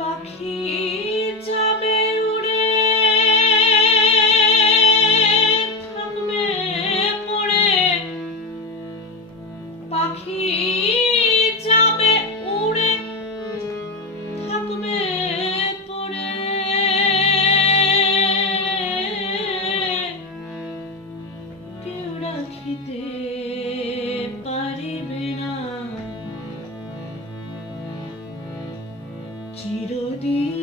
পাখি যাবে উড়ে থাকবে পড়ে পাখি যাবে উড়ে থাকবে পড়ে কেউ রাখিতে পারিবে না চিরদিন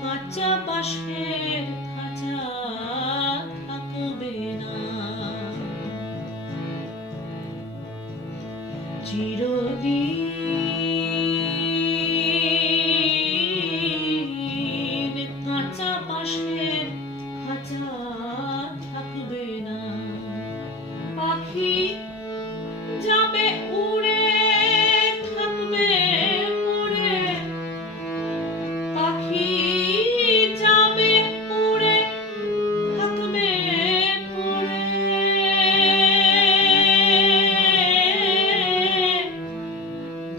কাঁচা বাঁশের খাঁচা থাকবে না চিরদিন কাঁচা বাঁশের খাঁচা থাকবে না পাখি যাবে উড়ে থাকবে পড়ে পাখি যাবে উড়ে থাকবে পড়ে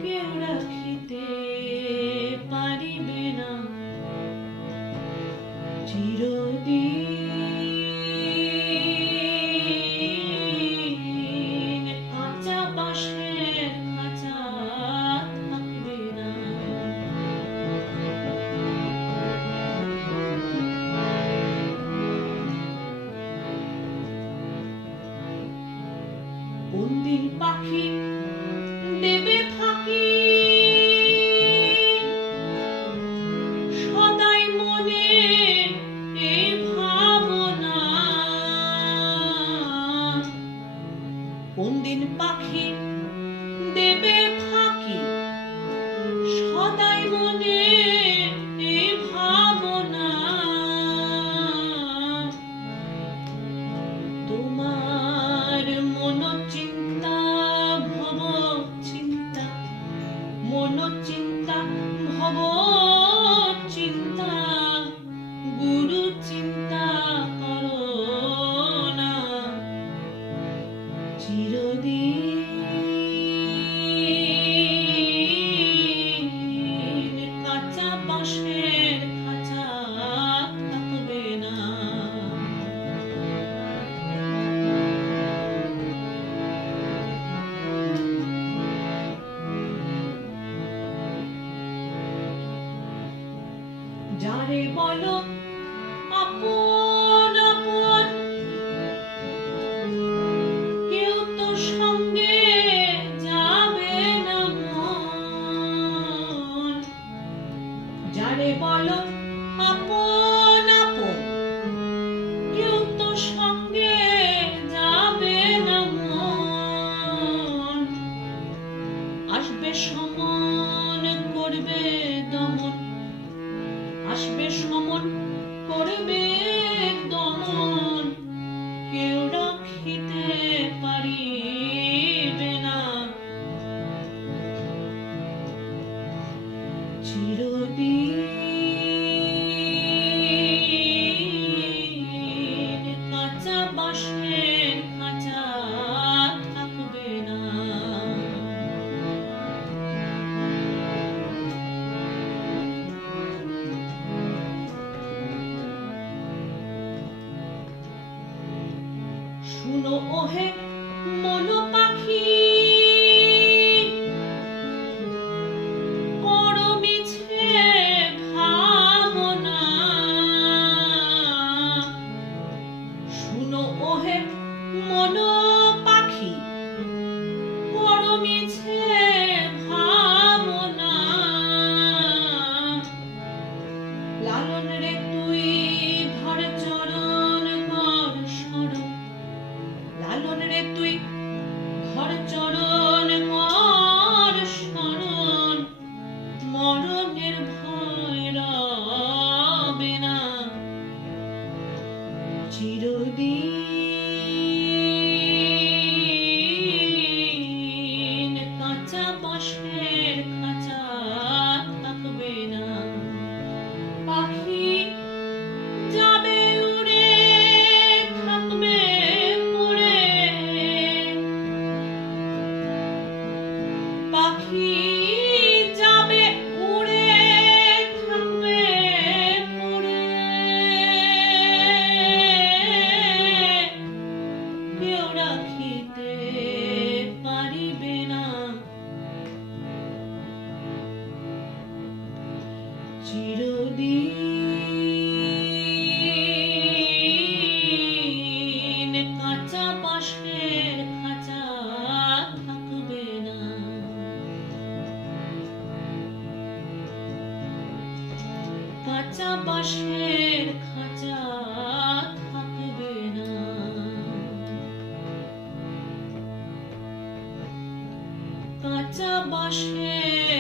কেউ রাখিতে পারিবে না চিরদিন কাঁচা বাঁশের খাঁচা থাকবে না কোন দিন পাখি দেবে ফাঁকি সদাই মনে এই ভাবনা কোন দিন পাখি দেবে ফাঁকি সদাই মনে এই ভাবনা তোমার মন চিন্তা ভব চিন্তা মন চিন্তা ভব চিন্তা গুরু চিন্তা করো না চিরদিন কাঁচা বাঁশের খাঁচা থাকবে না যারে বলো আপন আপন কেউ তো সঙ্গে যাবে না মন যারে বলো আপন আপন কেউ তো সঙ্গে যাবে না মন আসবে সমন করবে দমন আসবে সমন করবে দমন কেউ রাখিতে পারিবে না চিরদিন কাঁচা বাঁশের খাঁচা থাকবে না শুনো ওহে মন পাখি করো মিছে ভাবনা শুনো ওহে মন পাখি করো মিছে ভাবনা লালন রে তুই ধর চরণ কর শরণ লালন রে পাখি যাবে উড়ে, থাকবে পড়ে, কেউ রাখিতে পারিবে না। চিরদিন কাঁচা বাঁশের খাঁচা থাকবে না। কাঁচা বাঁশের খাঁচা থাকবে না। কাঁচা বাঁশের